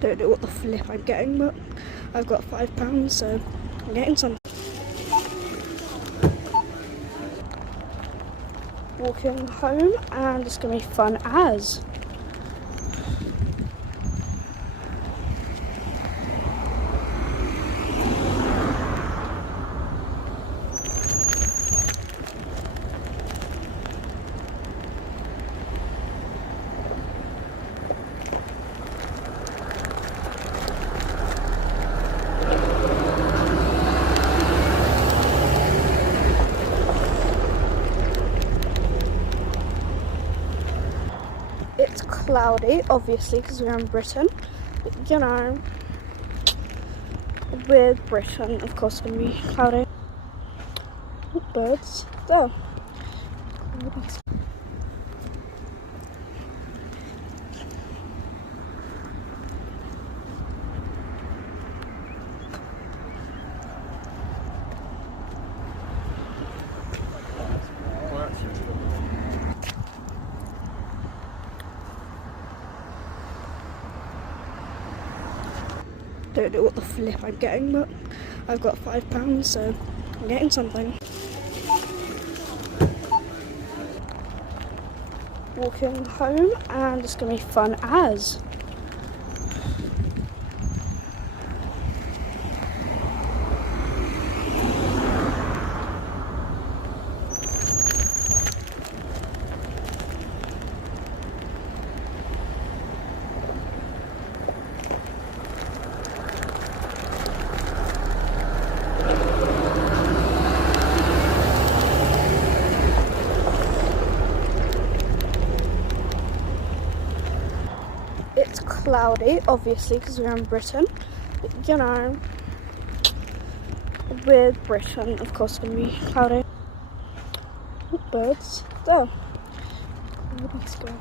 Don't know what the flip I'm getting, but I've got £5, so I'm getting something. Walking home, and it's gonna be fun as. It's cloudy, obviously, because we're in Britain. But, you know, with Britain, of course, it's going to be cloudy. Oh, birds. There. Don't know what the flip I'm getting, but I've got £5, so I'm getting something. Walking home, and it's gonna be fun as. It's cloudy, obviously, because we're in Britain. But, you know, with Britain, of course, it's going to be cloudy. Oh, birds. There. Let's go.